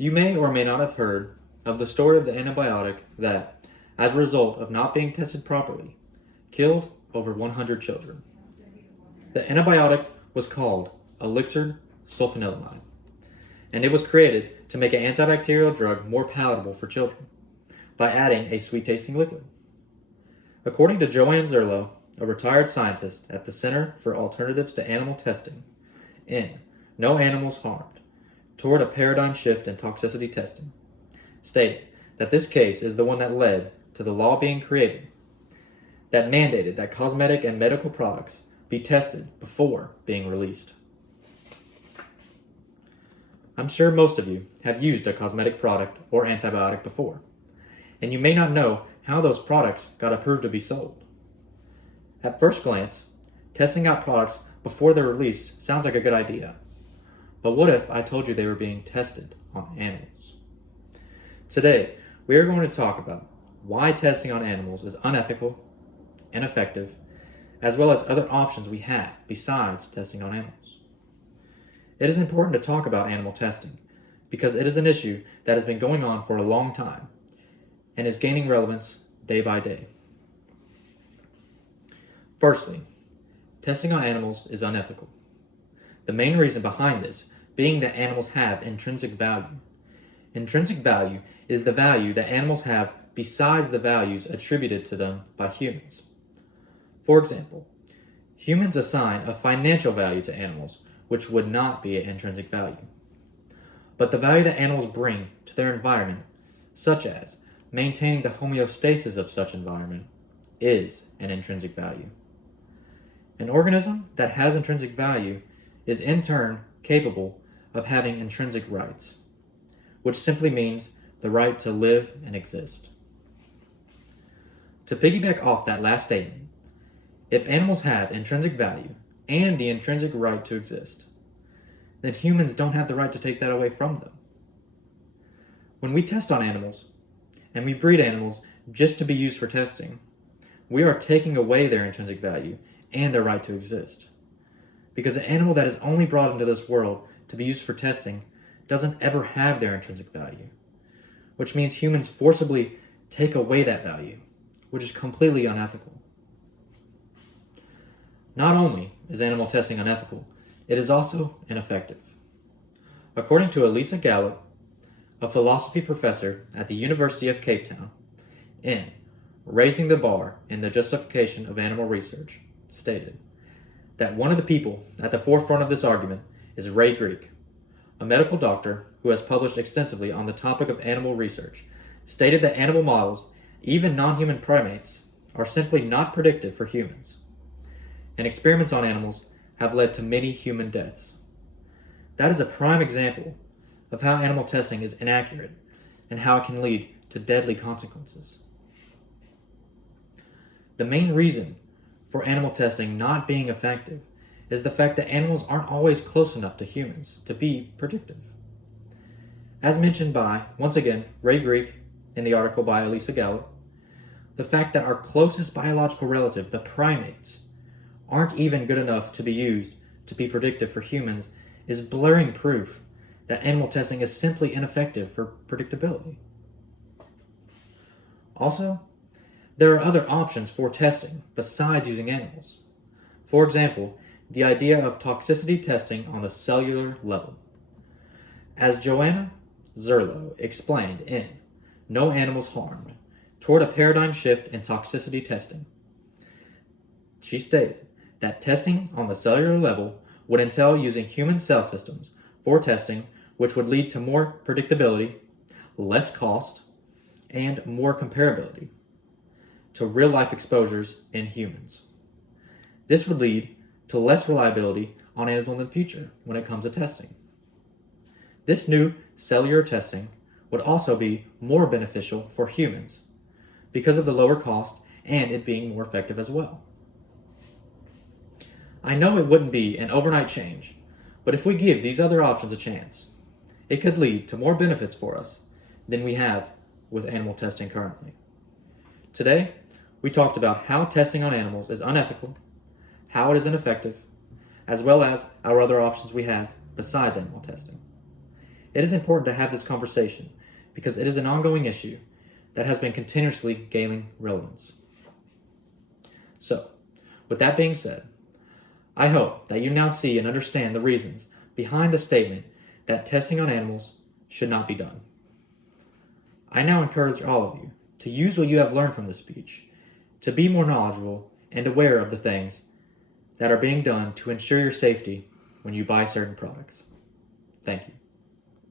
You may or may not have heard of the story of the antibiotic that, as a result of not being tested properly, killed over 100 children. The antibiotic was called elixir sulfanilamide, and it was created to make an antibacterial drug more palatable for children by adding a sweet-tasting liquid. According to Joanne Zerlo, a retired scientist at the Center for Alternatives to Animal Testing, in No Animals Harmed, toward a paradigm shift in toxicity testing, stated that this case is the one that led to the law being created that mandated that cosmetic and medical products be tested before being released. I'm sure most of you have used a cosmetic product or antibiotic before, and you may not know how those products got approved to be sold. At first glance, testing out products before they're released sounds like a good idea. But what if I told you they were being tested on animals? Today, we are going to talk about why testing on animals is unethical, ineffective, as well as other options we have besides testing on animals. It is important to talk about animal testing because it is an issue that has been going on for a long time and is gaining relevance day by day. Firstly, testing on animals is unethical. The main reason behind this being that animals have intrinsic value. Intrinsic value is the value that animals have besides the values attributed to them by humans. For example, humans assign a financial value to animals, which would not be an intrinsic value. But the value that animals bring to their environment, such as maintaining the homeostasis of such environment, is an intrinsic value. An organism that has intrinsic value is in turn capable of having intrinsic rights, which simply means the right to live and exist. To piggyback off that last statement, if animals have intrinsic value and the intrinsic right to exist, then humans don't have the right to take that away from them. When we test on animals, and we breed animals just to be used for testing, we are taking away their intrinsic value and their right to exist. Because an animal that is only brought into this world to be used for testing doesn't ever have their intrinsic value, which means humans forcibly take away that value, which is completely unethical. Not only is animal testing unethical, it is also ineffective. According to Elisa Gallup, a philosophy professor at the University of Cape Town, in Raising the Bar in the Justification of Animal Research, stated that one of the people at the forefront of this argument is Ray Greek, a medical doctor who has published extensively on the topic of animal research, stated that animal models, even non-human primates, are simply not predictive for humans, and experiments on animals have led to many human deaths. That is a prime example of how animal testing is inaccurate and how it can lead to deadly consequences. The main reason for animal testing not being effective is the fact that animals aren't always close enough to humans to be predictive. As mentioned by, once again, Ray Greek in the article by Elisa Gallup, the fact that our closest biological relative, the primates, aren't even good enough to be used to be predictive for humans is blurring proof that animal testing is simply ineffective for predictability. Also, there are other options for testing besides using animals. For example, the idea of toxicity testing on the cellular level. As Joanne Zerlo explained in No Animals Harmed, toward a paradigm shift in toxicity testing, she stated that testing on the cellular level would entail using human cell systems for testing, which would lead to more predictability, less cost, and more comparability to real-life exposures in humans. This would lead to less reliability on animals in the future when it comes to testing. This new cellular testing would also be more beneficial for humans because of the lower cost and it being more effective as well. I know it wouldn't be an overnight change, but if we give these other options a chance, it could lead to more benefits for us than we have with animal testing currently. Today, we talked about how testing on animals is unethical, how it is ineffective, as well as our other options we have besides animal testing. It is important to have this conversation because it is an ongoing issue that has been continuously gaining relevance. So, with that being said, I hope that you now see and understand the reasons behind the statement that testing on animals should not be done. I now encourage all of you to use what you have learned from this speech to be more knowledgeable and aware of the things that are being done to ensure your safety when you buy certain products. Thank you.